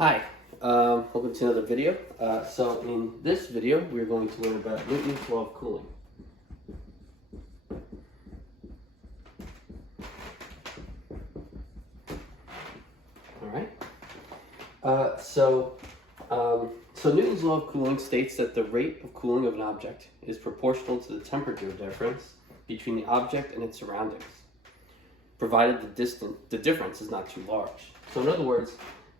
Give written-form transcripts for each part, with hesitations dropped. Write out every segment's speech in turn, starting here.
Hi, welcome to another video. So in this video, we're going to learn about Newton's law of cooling. All right. So Newton's law of cooling states that the rate of cooling of an object is proportional to the temperature difference between the object and its surroundings, provided the difference is not too large. So in other words,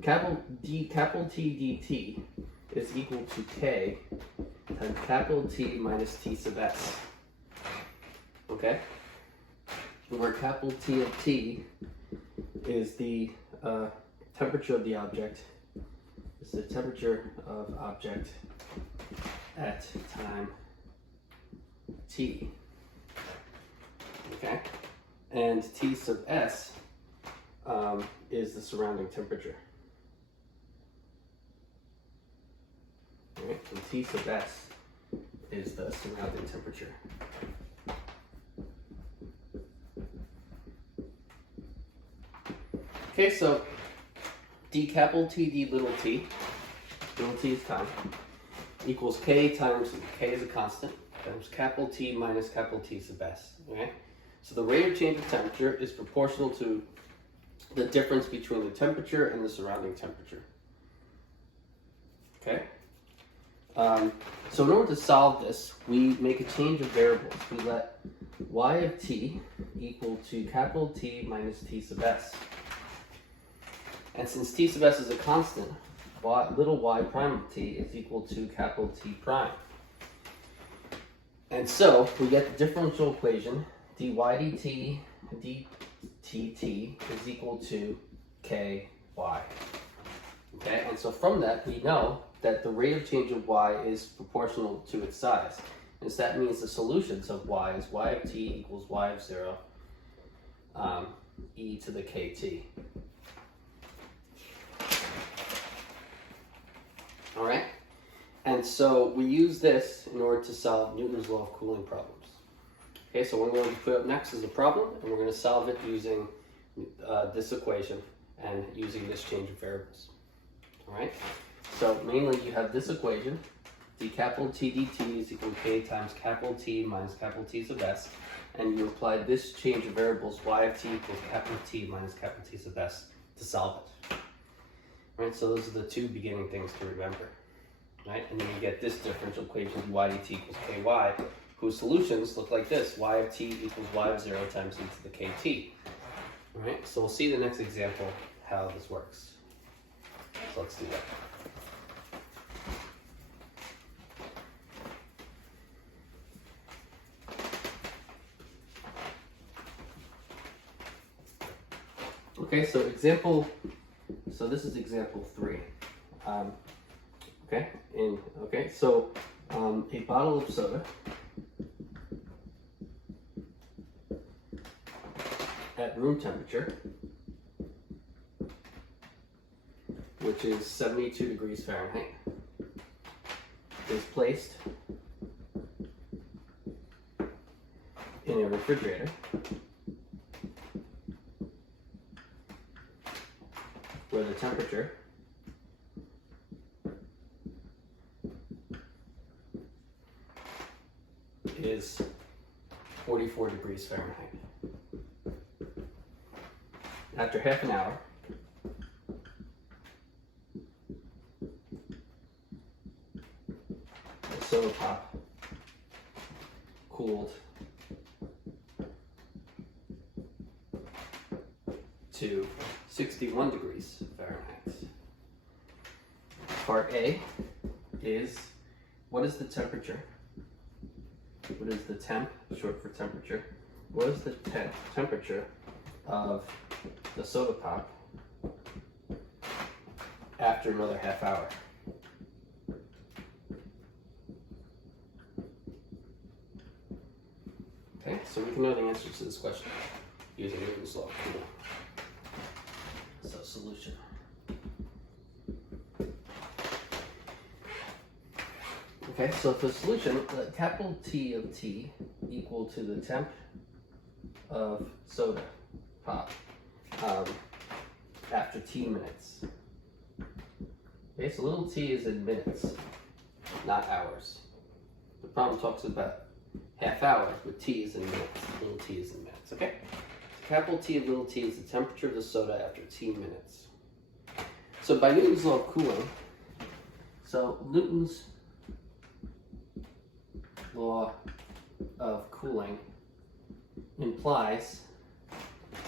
capital T dt is equal to K times capital T minus T sub S. Okay? Where capital T of T is the temperature of the object. It's the temperature of object at time T. Okay? And T sub S is the surrounding temperature. Right? And T sub S is the surrounding temperature. Okay, so d capital T d little t is time, equals K times, K is a constant, times capital T minus capital T sub S. Okay? So the rate of change of temperature is proportional to the difference between the temperature and the surrounding temperature. Okay? So in order to solve this, we make a change of variables. We let y of t equal to capital T minus T sub S. And since T sub S is a constant, little y prime of t is equal to capital T prime. And so we get the differential equation dy dt dtt is equal to ky. Okay, and so from that we know that the rate of change of y is proportional to its size. And so that means the solutions of y is y of t equals y of 0 e to the kt. All right, and so we use this in order to solve Newton's law of cooling problems. Okay, so what we're going to put up next is a problem, and we're going to solve it using this equation and using this change of variables. All right, so mainly you have this equation, d capital T dt is equal to K times capital T minus capital T sub S, and you apply this change of variables, y of t equals capital T minus capital T sub S, to solve it. Right, so those are the two beginning things to remember. Right, and then you get this differential equation, dy dt equals ky, whose solutions look like this, y of t equals y of 0 times e to the kt. All right, so we'll see the next example how this works. So let's do that. Okay, so this is example 3. So a bottle of soda at room temperature, which is 72 degrees Fahrenheit, is placed in a refrigerator where the temperature is 44 degrees Fahrenheit. After half an hour, the soda pop cooled to 61 degrees Fahrenheit. Part A is, what is the temperature? What is the temp, short for temperature? What is the temperature of the soda pop after another half hour? Okay, so we can know the answer to this question using Newton's law of cooling. So solution. Okay, so for solution, capital T of t equal to the temp of soda pop after t minutes. Okay, so little t is in minutes, not hours. The problem talks about half hour, but t is in minutes. Little t is in minutes, okay? So capital T of little t is the temperature of the soda after t minutes. So by Newton's law of cooling, so Newton's law of cooling implies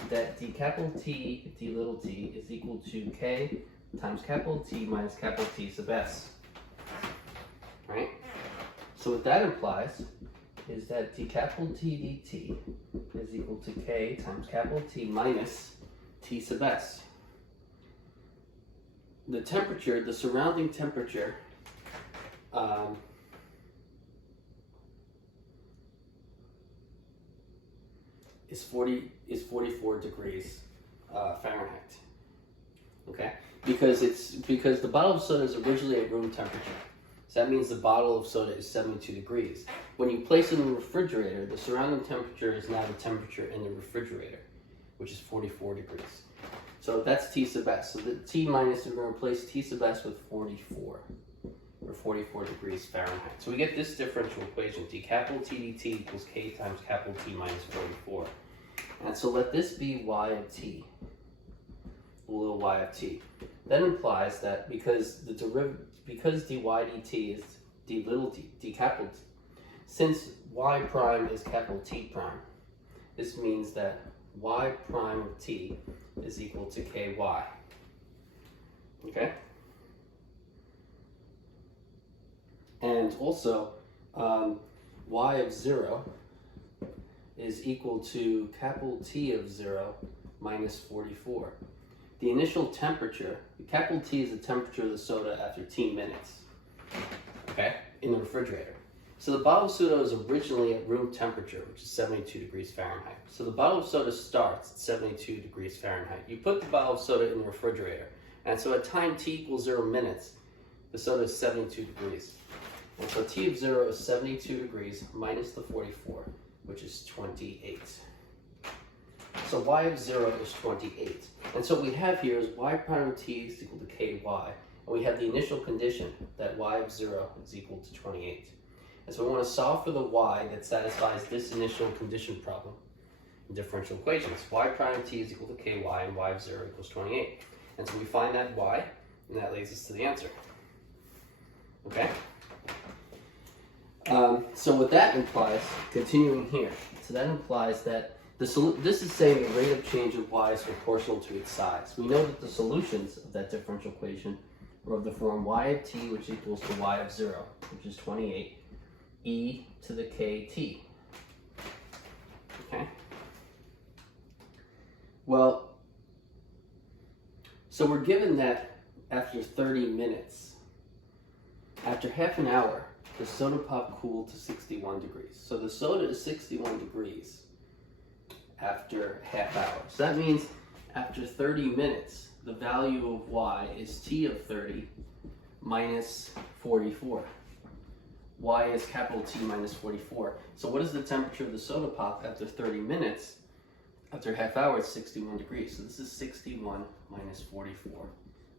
that d capital T d little t is equal to K times capital T minus capital T sub s. Right? So what that implies is that d capital T dt is equal to K times capital T minus T sub s. The temperature, the surrounding temperature, is 44 degrees Fahrenheit. Okay, because the bottle of soda is originally at room temperature. So that means the bottle of soda is 72 degrees. When you place it in the refrigerator, the surrounding temperature is now the temperature in the refrigerator, which is 44 degrees. So that's T sub s. So the T minus, we're going to replace T sub s with 44, or 44 degrees Fahrenheit. So we get this differential equation, d capital T dt equals K times capital T minus 44. And so let this be y of t, a little y of t. That implies that because dy dt is d little t, d capital T, since y prime is capital T prime, this means that y prime of t is equal to ky. Okay? And also, y of 0 is equal to capital T of 0 minus 44. The initial temperature, capital T is the temperature of the soda after t minutes, okay, in the refrigerator. So the bottle of soda is originally at room temperature, which is 72 degrees Fahrenheit. So the bottle of soda starts at 72 degrees Fahrenheit. You put the bottle of soda in the refrigerator, and so at time t equals 0 minutes, the soda is 72 degrees. And so T of 0 is 72 degrees minus the 44, which is 28. So y of 0 is 28. And so what we have here is y prime of t is equal to ky, and we have the initial condition that y of 0 is equal to 28. And so we want to solve for the y that satisfies this initial condition problem in differential equations. Y prime of t is equal to ky, and y of 0 equals 28. And so we find that y, and that leads us to the answer. Okay? So what that implies, continuing here, so that implies that this is saying the rate of change of y is proportional to its size. We know that the solutions of that differential equation are of the form y of t, which equals to y of 0, which is 28, e to the kt. Okay? Well, so we're given that after 30 minutes, after half an hour, the soda pop cooled to 61 degrees. So the soda is 61 degrees after half hour. So that means after 30 minutes, the value of y is t of 30 minus 44. Y is capital T minus 44. So what is the temperature of the soda pop after 30 minutes? After half hour, it's 61 degrees. So this is 61 minus 44,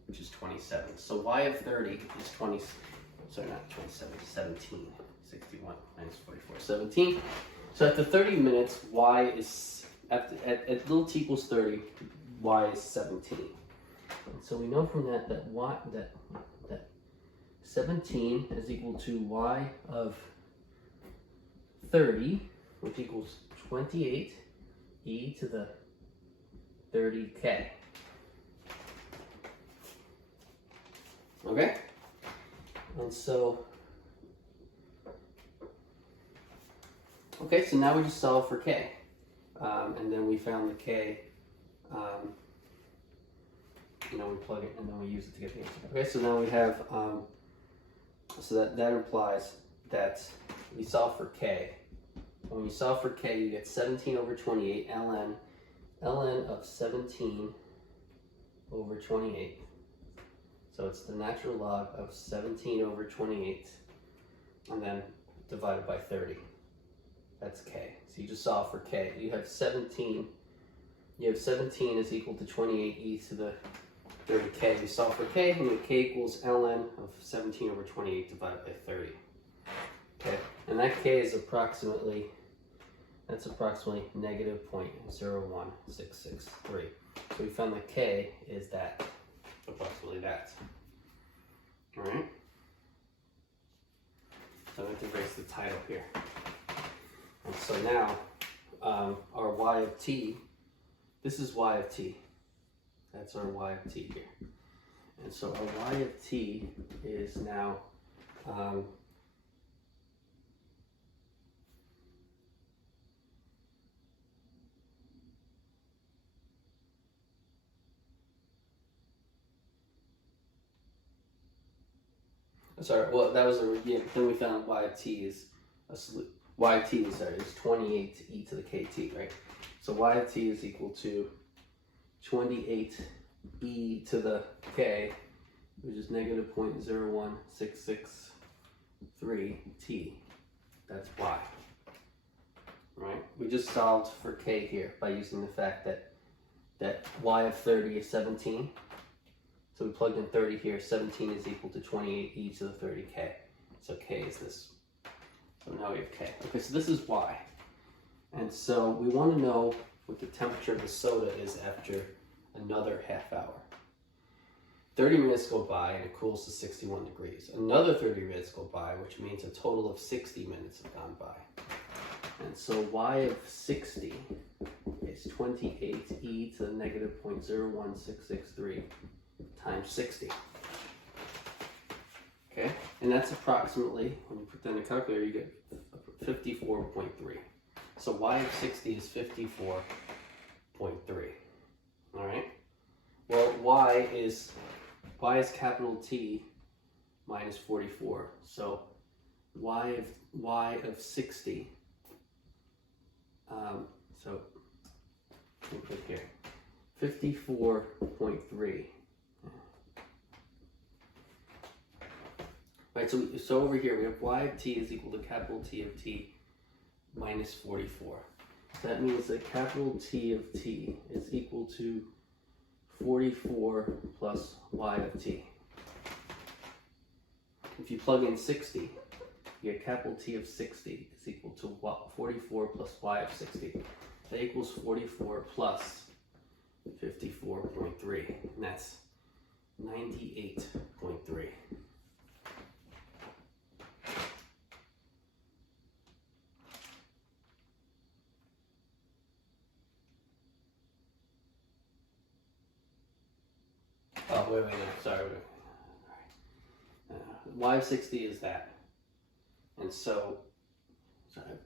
which is 27. So y of 30 is 20. Sorry, not 27, 17. 61 minus 44, 17. So after 30 minutes, y is, at little t equals 30, y is 17. And so we know from that that 17 is equal to y of 30, which equals 28 e to the 30k. Okay? And so, okay, so now we just solve for k. And then we found the k, we plug it and then we use it to get the answer. Okay, so now we have, so that implies that we solve for k. When you solve for k, you get 17 over 28, ln of 17 over 28. So it's the natural log of 17 over 28, and then divided by 30. That's k. So you just solve for k. You have 17 is equal to 28 e to the 30k. We solve for k, and get k equals ln of 17 over 28 divided by 30. Okay, and that k is approximately, that's approximately negative 0.01663. So we found that k is that, approximately that. All right. So I'm going to erase the title here. And so now, our y of t, this is y of t. That's our y of t here. And so our y of t is now, sorry, well, that was a, yeah, then we found y of t is y of t, sorry, is 28 e to the kt, right? So y of t is equal to 28 e to the k, which is negative 0.01663 t. That's y, right? We just solved for k here by using the fact that y of 30 is 17. So we plugged in 30 here. 17 is equal to 28 e to the 30k. So k is this. So now we have k. Okay, so this is y. And so we want to know what the temperature of the soda is after another half hour. 30 minutes go by and it cools to 61 degrees. Another 30 minutes go by, which means a total of 60 minutes have gone by. And so y of 60 is 28 e to the negative 0.01663 times 60. Okay, and that's approximately, when you put that in a calculator, you get 54.3. So y of 60 is 54.3. All right. Well, y is capital T minus 44. So y of 60. So we'll put here 54.3. Right, so over here we have y of t is equal to capital T of t minus 44. So that means that capital T of t is equal to 44 plus y of t. If you plug in 60, you get capital T of 60 is equal to 44 plus y of 60. That equals 44 plus 54.3, and that's 98.3. Oh, wait, no, sorry. Y of 60 is that. And so, sorry,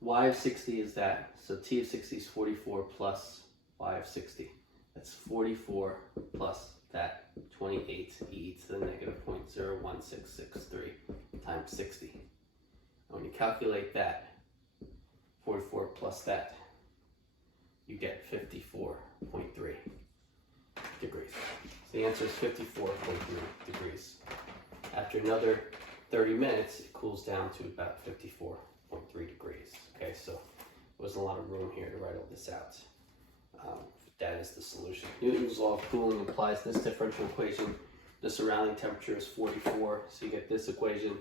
y of 60 is that. So t of 60 is 44 plus y of 60. That's 44 plus that 28 e to the negative 0.01663 times 60. And when you calculate that, 44 plus that, you get 54.3 degrees. So the answer is 54.3 degrees. After another 30 minutes, it cools down to about 54.3 degrees. Okay, so there wasn't a lot of room here to write all this out. That is the solution. Newton's law of cooling implies this differential equation. The surrounding temperature is 44, so you get this equation.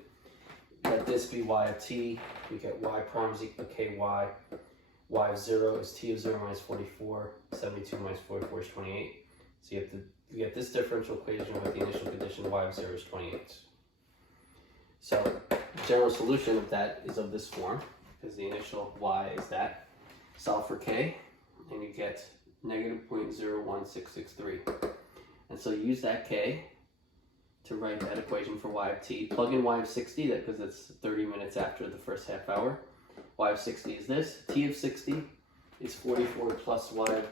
Let this be y of t. You get y prime is equal to ky. Y of 0 is t of 0 minus 44. 72 minus 44 is 28. So you get this differential equation with the initial condition y of 0 is 28. So the general solution of that is of this form, because the initial y is that. Solve for k, and you get negative 0.01663. And so use that k to write that equation for y of t. Plug in y of 60, because it's 30 minutes after the first half hour. Y of 60 is this. T of 60 is 44 plus y of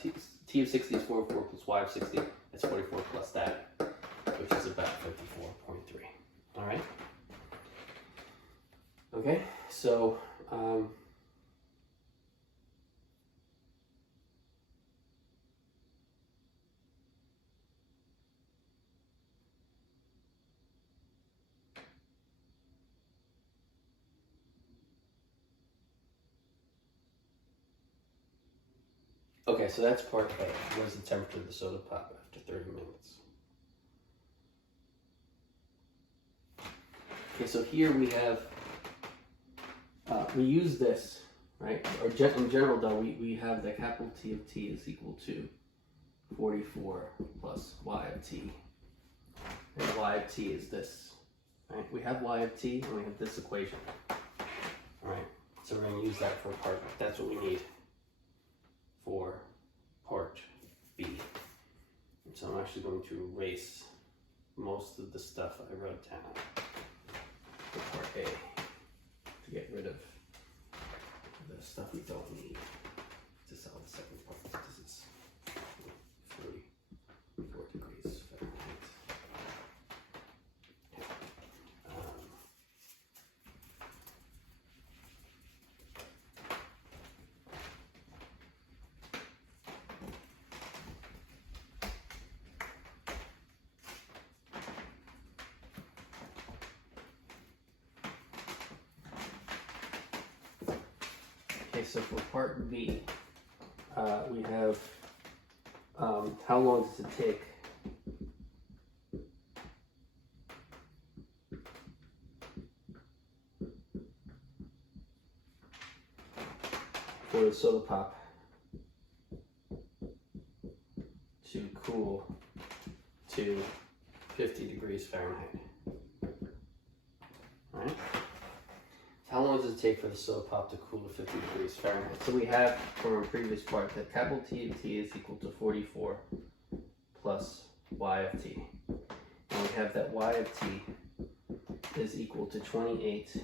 t. T of 60 is 44 plus y of 60. That's 44 plus that, which is about 54.3. All right. Okay, so okay. Okay, so that's part A. What is the temperature of the soda pop after 30 minutes? Okay, so here we have, we use this, right? Or in general though, we have the capital T of T is equal to 44 plus Y of T. And Y of T is this, right? We have Y of T and we have this equation. All right, so we're gonna use that for part, that's what we need for part B. And so I'm actually going to erase most of the stuff I wrote down for part A to get rid of the stuff we don't need to solve the second part because it's 44 degrees Fahrenheit. Okay, so for part B, we have how long does it take for the soda pop to cool to 50 degrees Fahrenheit. All right. How long does it take for the soda pop to cool to 50 degrees Fahrenheit? So we have from our previous part that capital T of T is equal to 44 plus Y of T. And we have that Y of T is equal to 28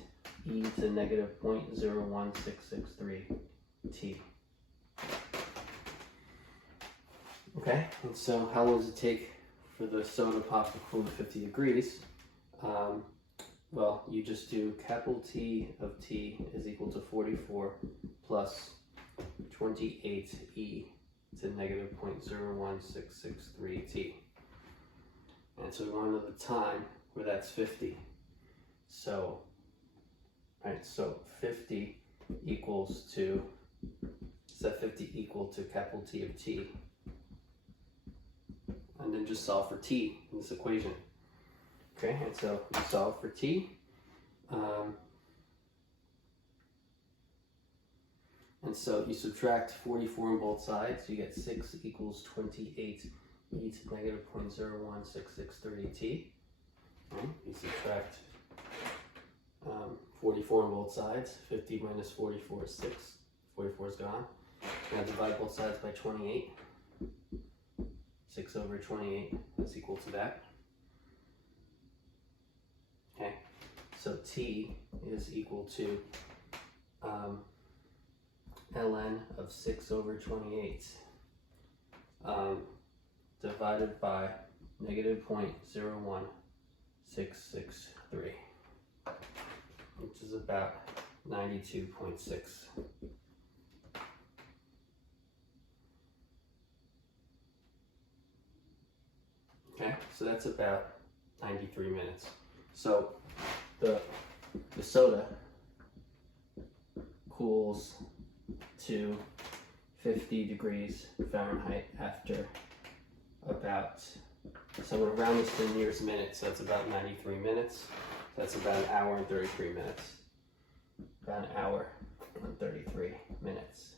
e to negative 0.01663 T. Okay, and so how long does it take for the soda pop to cool to 50 degrees? Well, you just do capital T of T is equal to 44 plus 28 e to negative 0.01663 T. And so we want to know the time where that's 50. So, right, so 50 equals to, set 50 equal to capital T of T. And then just solve for T in this equation. Okay, and so we solve for T. And so you subtract 44 on both sides, you get 6 equals 28 e to negative 0.01663 T. Right? You subtract 44 on both sides, 50 minus 44 is 6. 44 is gone. Now divide both sides by 28. 6 over 28 is equal to that. Okay, so T is equal to ln of 6 over 28 divided by negative 0.01663, which is about 92.6. Okay, so that's about 93 minutes. So the soda cools to 50 degrees Fahrenheit after about, so I'm going to round this to the nearest minute, so that's about 93 minutes. That's about an hour and 33 minutes. About an hour and 33 minutes.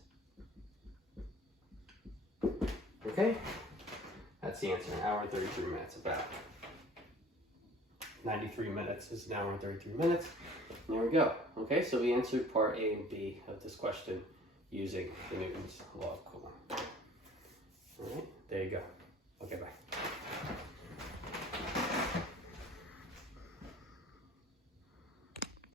Okay, that's the answer, an hour and 33 minutes, about. 93 minutes is an hour and 33 minutes. And there we go. Okay, so we answered part A and B of this question using the Newton's law of cooling. All right, there you go. Okay, bye.